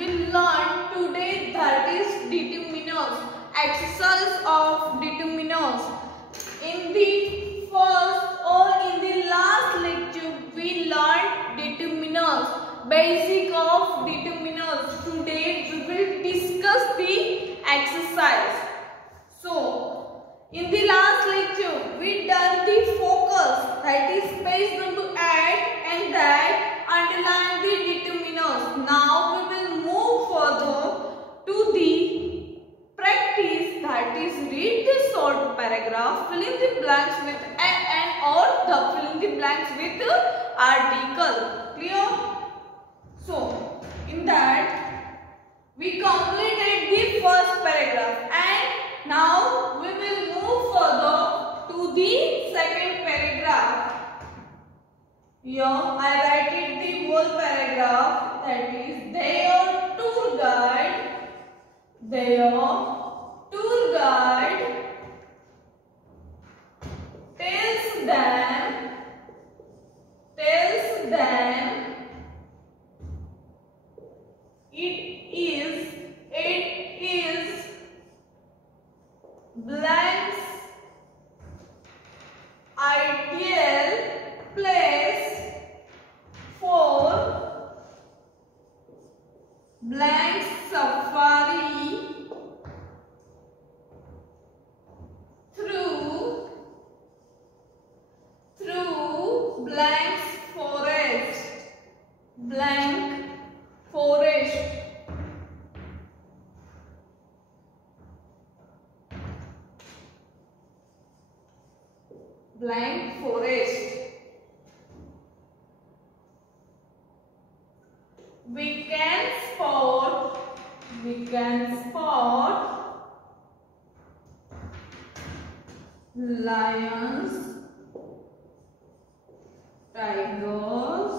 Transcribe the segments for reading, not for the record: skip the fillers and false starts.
we learn today, that is determiners, exercise of determiners. In the first or in the last lecture we learned determiners, basic of determiners. Today we will discuss the exercise. So in the last lecture we done the focus, that is page number 8, and that underline the determiners. Now we will move further to the practice, that is read the short paragraph, fill in the blanks with and or the fill in the blanks with article. Clear? So in that we completed the first paragraph and now we will move further to the second paragraph. Here I write it the whole paragraph, that is their tour guide tells them it is blank's ideal place for blank safari through blank forest. We can spot lions, tigers,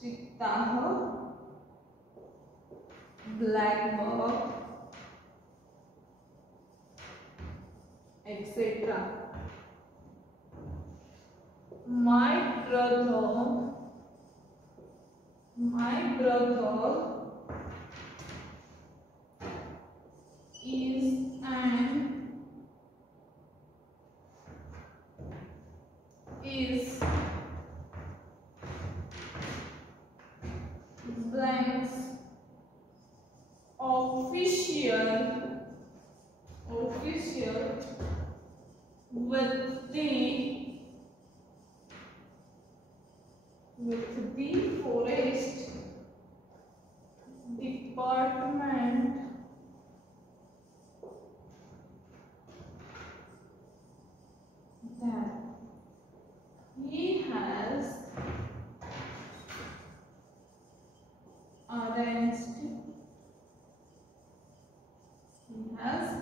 cheetah, blackbird, etc. My brother is blank's official with the forest department that he has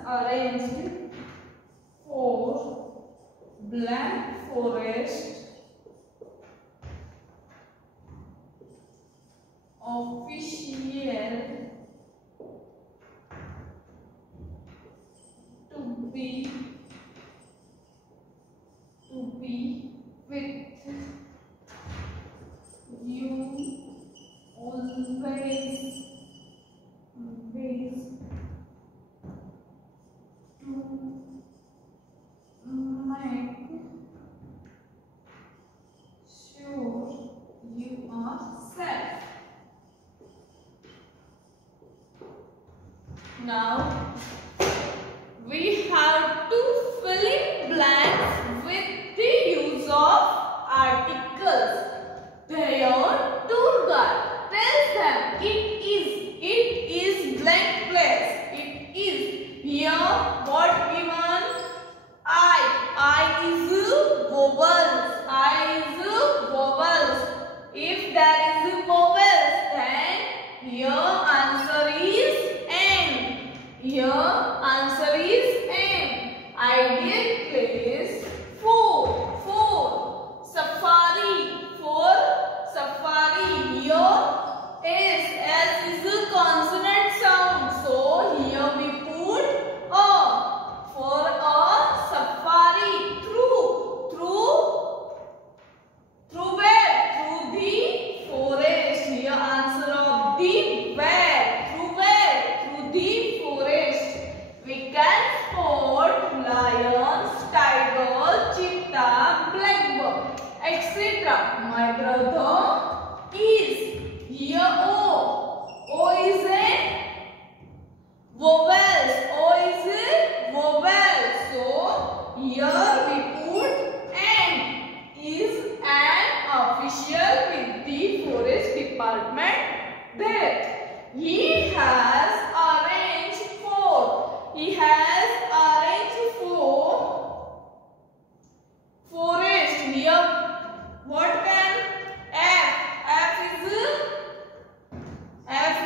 arranged for Black Forest official to be with you always to make sure you are safe. Now we have to fill in blanks with the use of articles. Their tour guide tells them it is blank place. It is here what given? I is vowels. If there is vowels, then here answer is N. Here etc. My brother is. Here O. O is a vowel. O is a vowel. So here we put N. Is an official with the forest department there. He has arranged for. He has arranged for forest. Here what can F? F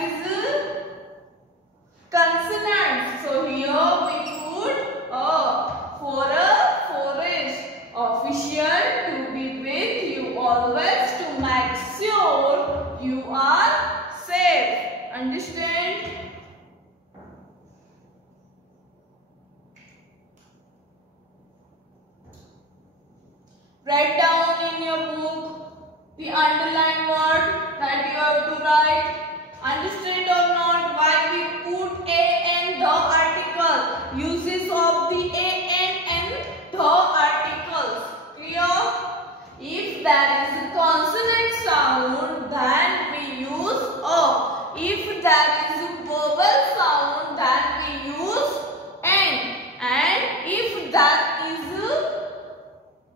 is consonant. So here we put A for a forest official to be with you always to make sure you are safe. Understand? Write down in your book the underlined word that you have to write. Understand or not why we put a and the article? Uses of the a and the articles. Clear? If there is a consonant sound, then we use a. If there is a vowel sound, then we use n. And if that is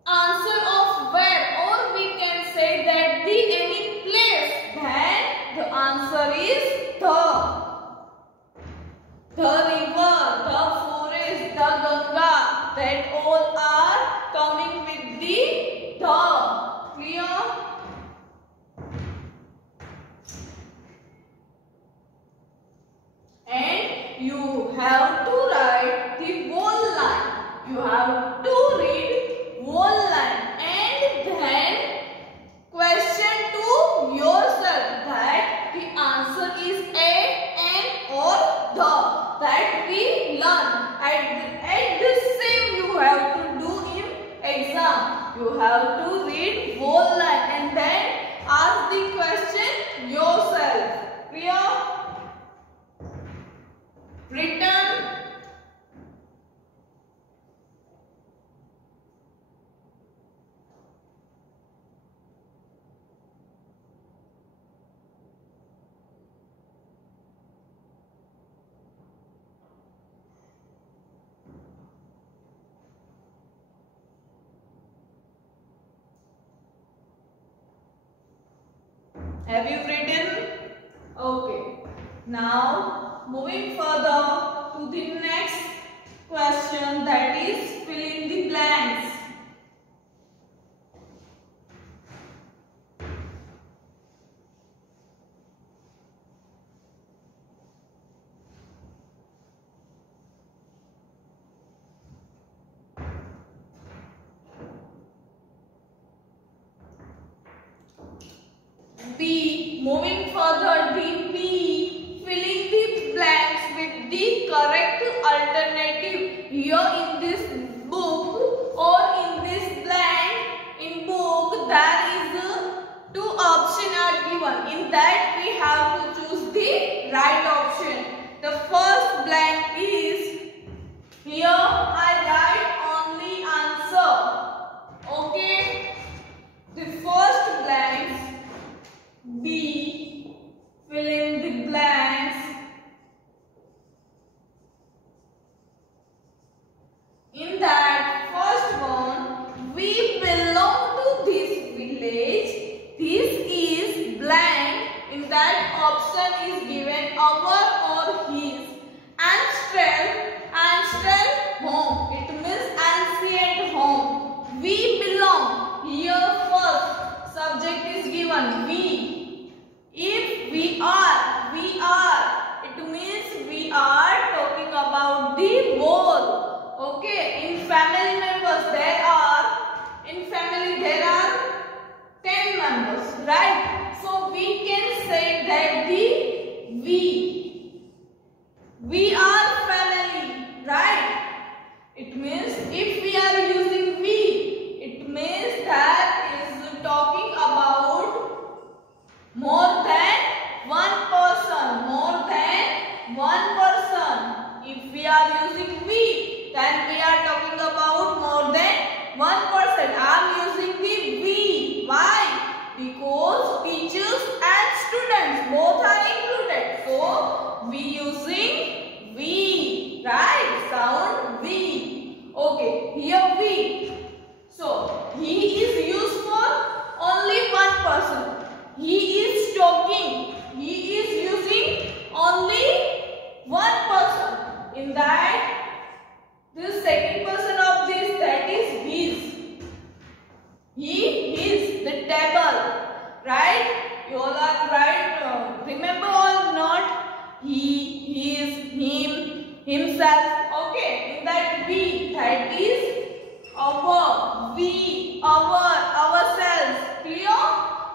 answer of where, or we can say that the any place, then the answer is the river, the forest, the Ganga, that all are coming with the. Clear? And you have to write the whole line. You have to read whole line and then question to yourself that the answer is a, an or the. That we learn. At the same you have to do in exam. You have to read whole line and then ask the question yourself. Clear? Written. Have you written? Okay. Now moving further to the next question, that is fill in the blanks. B. Moving further, the B. Filling the blanks with the correct alternative. Here in this book or in this blank in book, there is two options are given. In that we have to choose the right option. The first blank is, here I write only answer. Okay. The first blank B, fill in the blanks. In that first one, we belong to this village. This is blank. In that option is given our or his. Right? You all are right. Remember or not? He, his, him, himself. Okay. In that we, that is our, we, ourselves. Clear?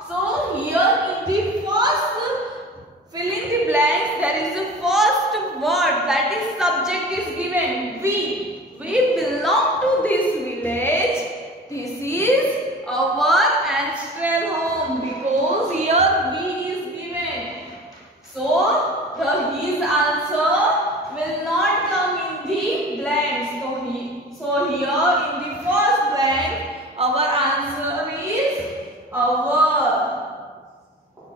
So here in the first fill in the blanks, there is the first word, that is subject is given. We belong to this village. This is our ancestral home, because here we is given. So the his answer will not come in the blanks. So here in the first blank, our answer is our.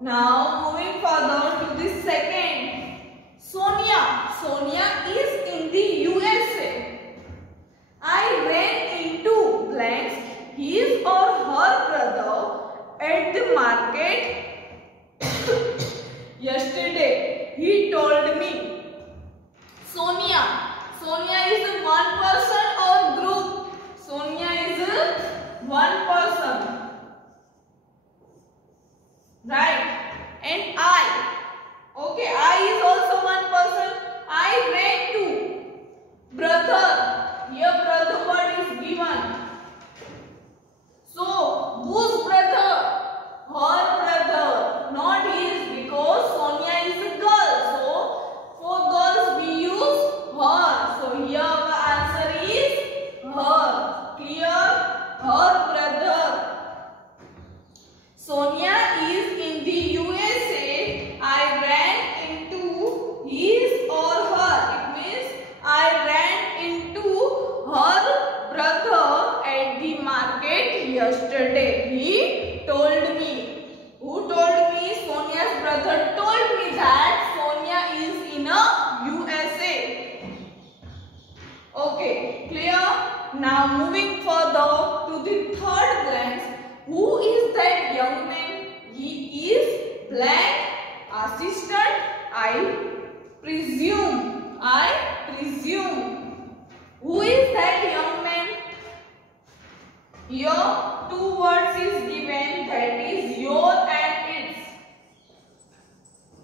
Now moving further to the second. Sonia. Sonia is in the USA. I ran into blanks his or her brother at the market yesterday. He told me. Sonia. Sonia is one person or group? Sonia is one person. Right? And I. Okay, I is also one person. I ran to. Brother. Here brother word is given. So, whose brother? Her brother. Not his, because Sonia is a girl. So, for girls we use her. So, here our answer is her. Clear? Her brother. Sonia is in the USA. I ran into his or her. It means I ran into her brother at the market yesterday. He told me. Who told me? Sonia's brother told me that Sonia is in a USA. Okay, clear? Now moving further to the third blank. Who is that young man? He is blank assistant. I presume. Who is that young man? Here two words is given, that is your and its.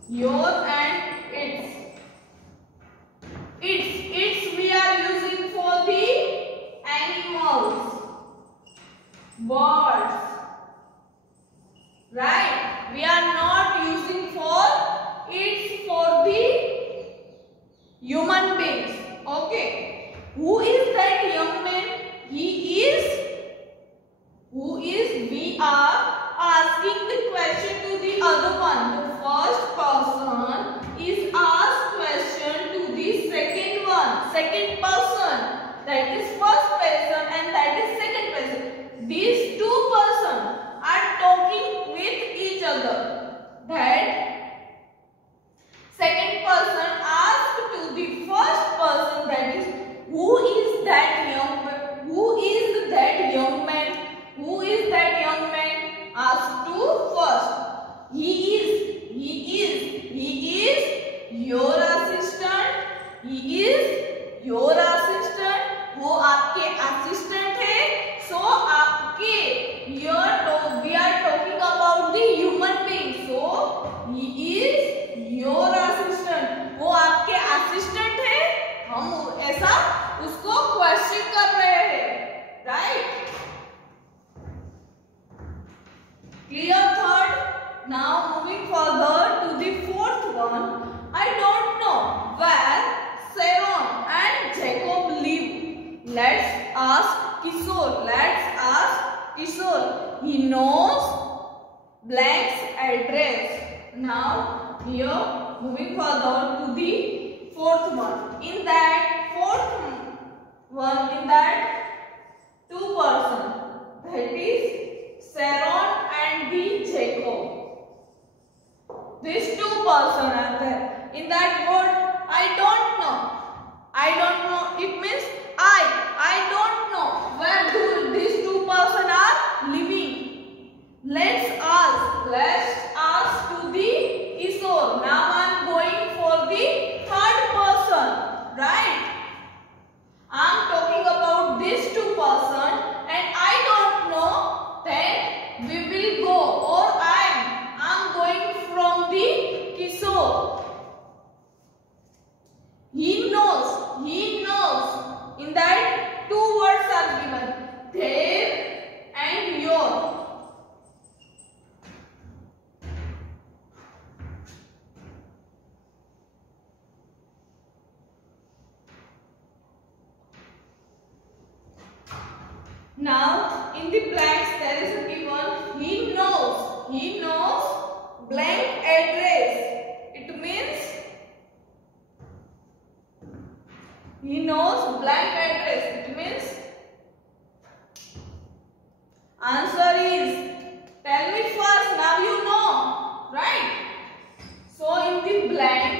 Your and its. Its we are using for the animals, birds. Right? We are not using for its for the human beings. Okay. Who is that young man? He is. Who is? We are asking the question to the other one. The first person is asked question to the second one. Second person. That is first person and that is second person. These two persons are talking with each other. That second person asked to the first person, that is, who is that young man? Who is that young man? Who is that young man? Asked to first. He is your assistant. He is your assistant. वो आपके assistant है. So आपके here we are talking about the human being. So he is your assistant. वो आपके assistant है. हम ऐसा उसको question कर रहे हैं. Right? Clear third? Now moving further to the fourth one. I don't know where Sharon and Jacob live. Let's ask Kishore. He knows blank's address. Now here moving further to the fourth one. In that fourth one, in that two person, that is Sharon and the Jacob. These two persons are there. In that word, I don't know. It means I don't know where these two persons are living. Let's ask to the Kishore. Now I am going for the third person. Right? I am talking about these two persons and I don't know. Then we will go, or I am Now in the blanks there is a given he knows. He knows blank address. It means he knows blank address. It means answer is, tell me first, now you know, right? So in the blank,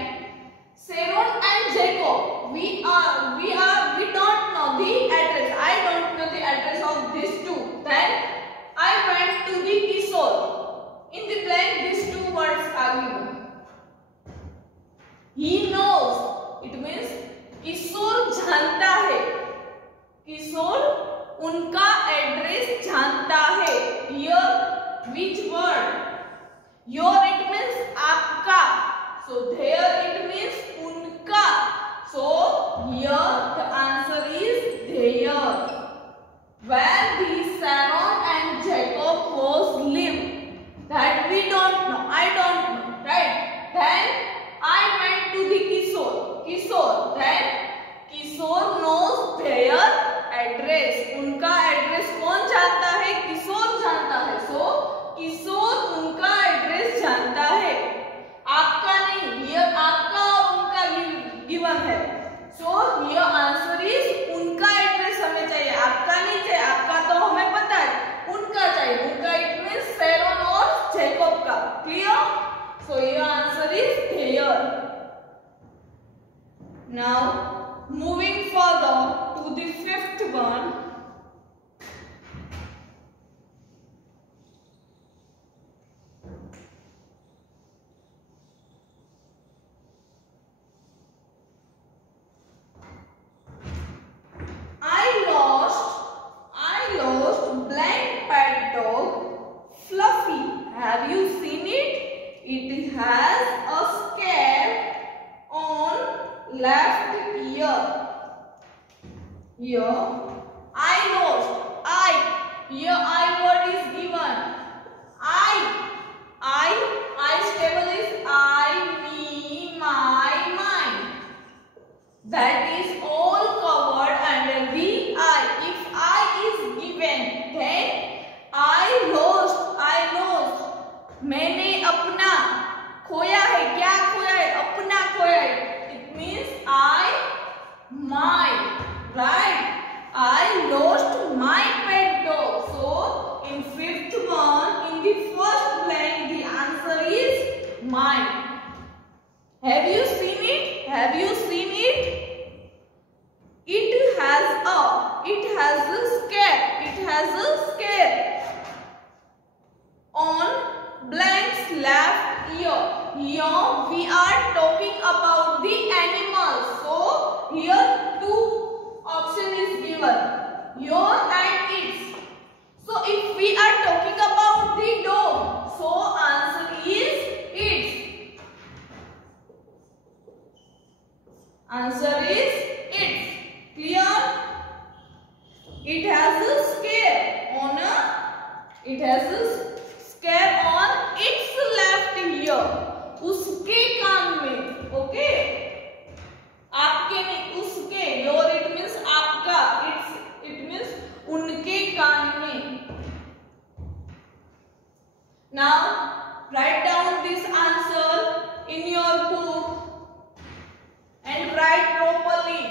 Sharon and Jacob, we don't know the address. I don't know the address of these two. Then I went to the Kishore. In the blank, these two words are given. He knows. It means किशोर जानता है. किशोर उनका address जानता है. Here which word? Your it means आपका. So there it means उनका. So here the answer is there. Where the Sharon and Jacob was live, that we don't know. I don't know, right? Then I went to the Kishore. Kishore. Then Kishore knows their address. उनका address कौन जानता है? किशोर जानता है. So किशोर उनका address जानता है. आपका नहीं. ये आपका और उनका गिवन है. So here answer is उनका एड्रेस हमें चाहिए. आपका नहीं चाहिए. आपका तो हमें पता है. उनका चाहिए. उनका it means Sharon और Jacob का. Clear? So your answer is there. Now moving further to the fifth one. I lost blank pet dog Fluffy. Have you seen it? It has a scare on left ear. Here I lost. Here I word is given. I stable is I, me, my, mine. That is all covered under the I. If I is given, then I lost. मैंने अपना खोया है. क्या खोया है? अपना खोया है. It means my, right? I lost my pet dog. So in fifth one, in the first blank, the answer is mine. Have you seen it? Have you seen it? It has a scare. It has a scare on blank's left ear. Here we are talking about the animals. So here two option is given. Your and its. So if we are talking about the dog, so answer is its. Answer is its. Clear? It has a scare on its left ear. उसके कान में. Okay? आपके नहीं, उसके. Your it means आपका. It means उनके कान में. Now write down this answer in your book and write properly.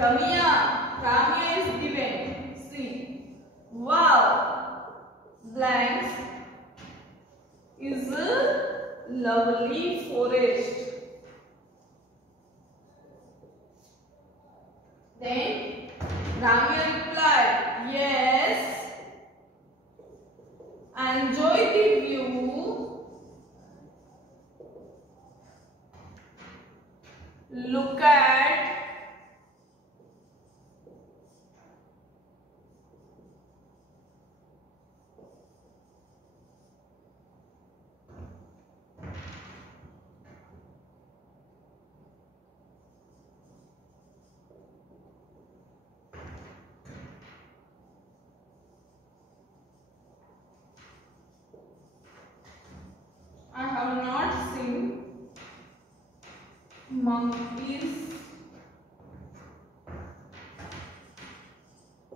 Ramya. Ramya is given. See. Wow. Blanks is a lovely forest. Then Ramya replied, yes. Enjoy the view. Look at I have not seen monkeys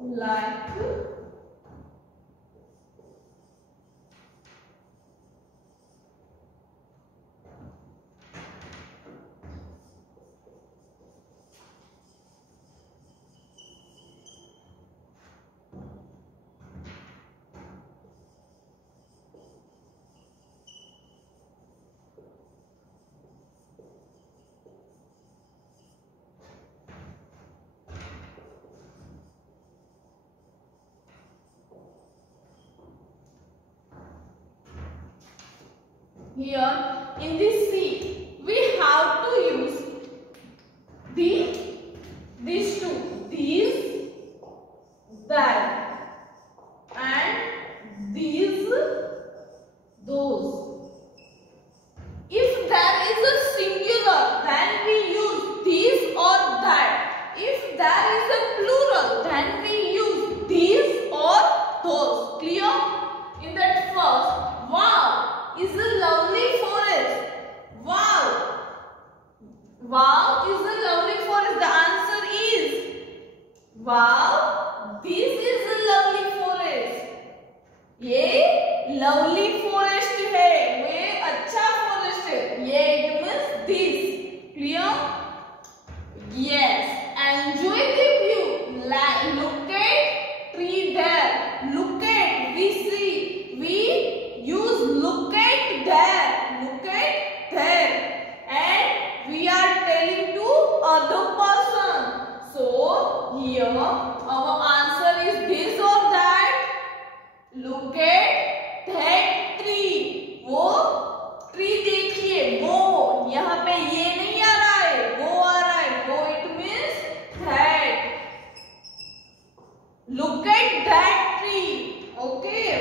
like here in this sea. We have to use these two, these, that, and these, those. If there is a singular, then we use these or that. If there is a plural, then we use these or those. Clear? In that first, wow is a lovely forest. Wow. Wow is a lovely forest. The answer is wow. This is a lovely forest. ये lovely forest है. ये अच्छा forest है. ये it means this. Clear? Yes. Enjoy the view. Look at tree there. Look at. We see. We use look at there. Look at there. And we are telling to other person. So here our answer is this or that. Look at that tree. वो tree देखिए. वो यहाँ पे ये नहीं आ रहा है. वो आ रहा है. वो it means that. Look at that tree. Okay,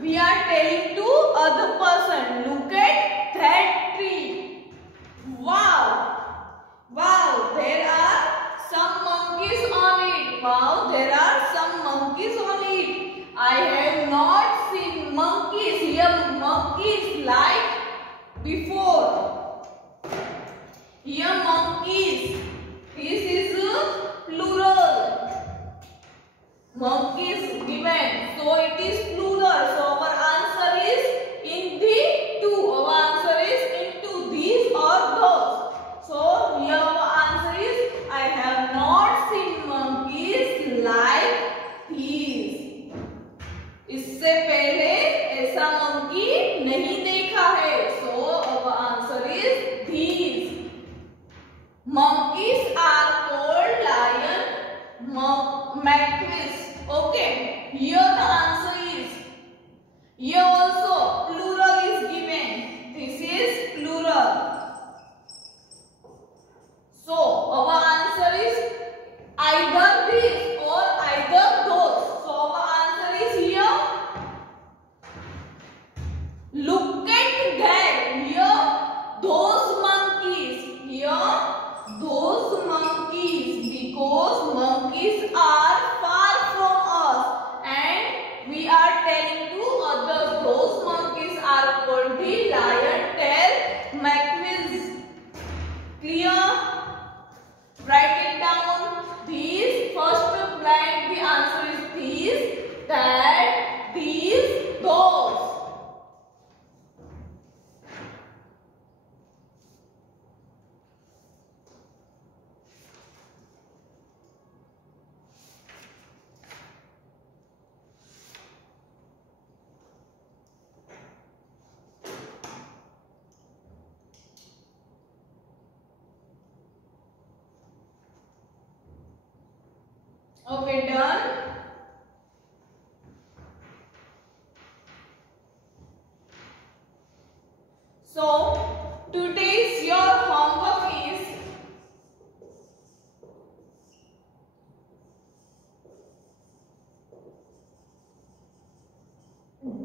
we are telling to other person. Look at that tree. Wow. Wow, there are some monkeys on it. Wow, there are some monkeys on it. I have not seen monkeys. Here monkeys like before. Here monkeys. This is plural. Monkeys given. So it is plural. So our answer is in the two. Our answer is into these or those. So here our answer is I have not seen monkeys like these. इससे पहले ऐसा monkey नहीं देखा है. So our answer is these. Monkeys are called lion, macaques. Okay. Here the answer is. Here also plural is given. This is plural. So our answer is either this or either those. So our answer is here. Look at that. Here those monkeys. Here those monkeys. Because monkeys are far from us. And we are telling to others. Those monkeys are called the lion tail macaques. Clear? Write it down. These, first blank, the answer is these, that, these, those. Okay, done. So today's your homework is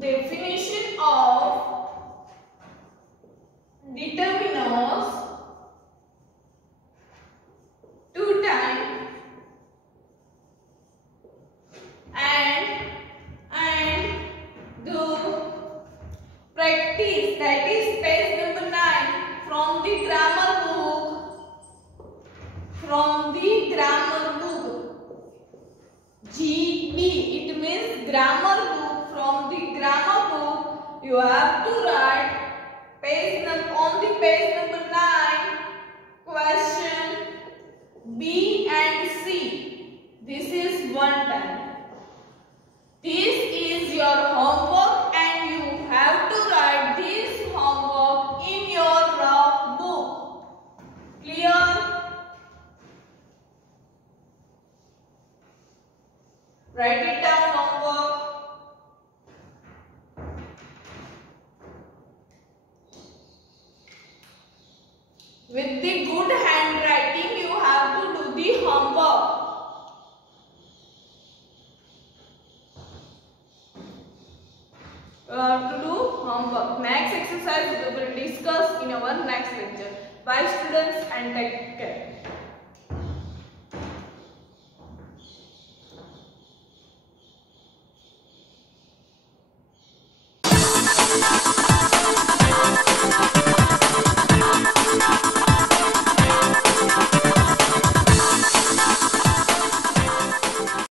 definition of determiners, two time, and the practice, that is page number 9 from the grammar book. From the grammar book. GB, it means grammar book. From the grammar book, you have to write on the page number 9, question B and C. This is one time. This is your homework and you have to write this homework in your rough book. Clear? Write it down, homework. With the good handwriting, you have to do the homework. You have to do homework. Next exercise we will discuss in our next lecture. Bye students and take care.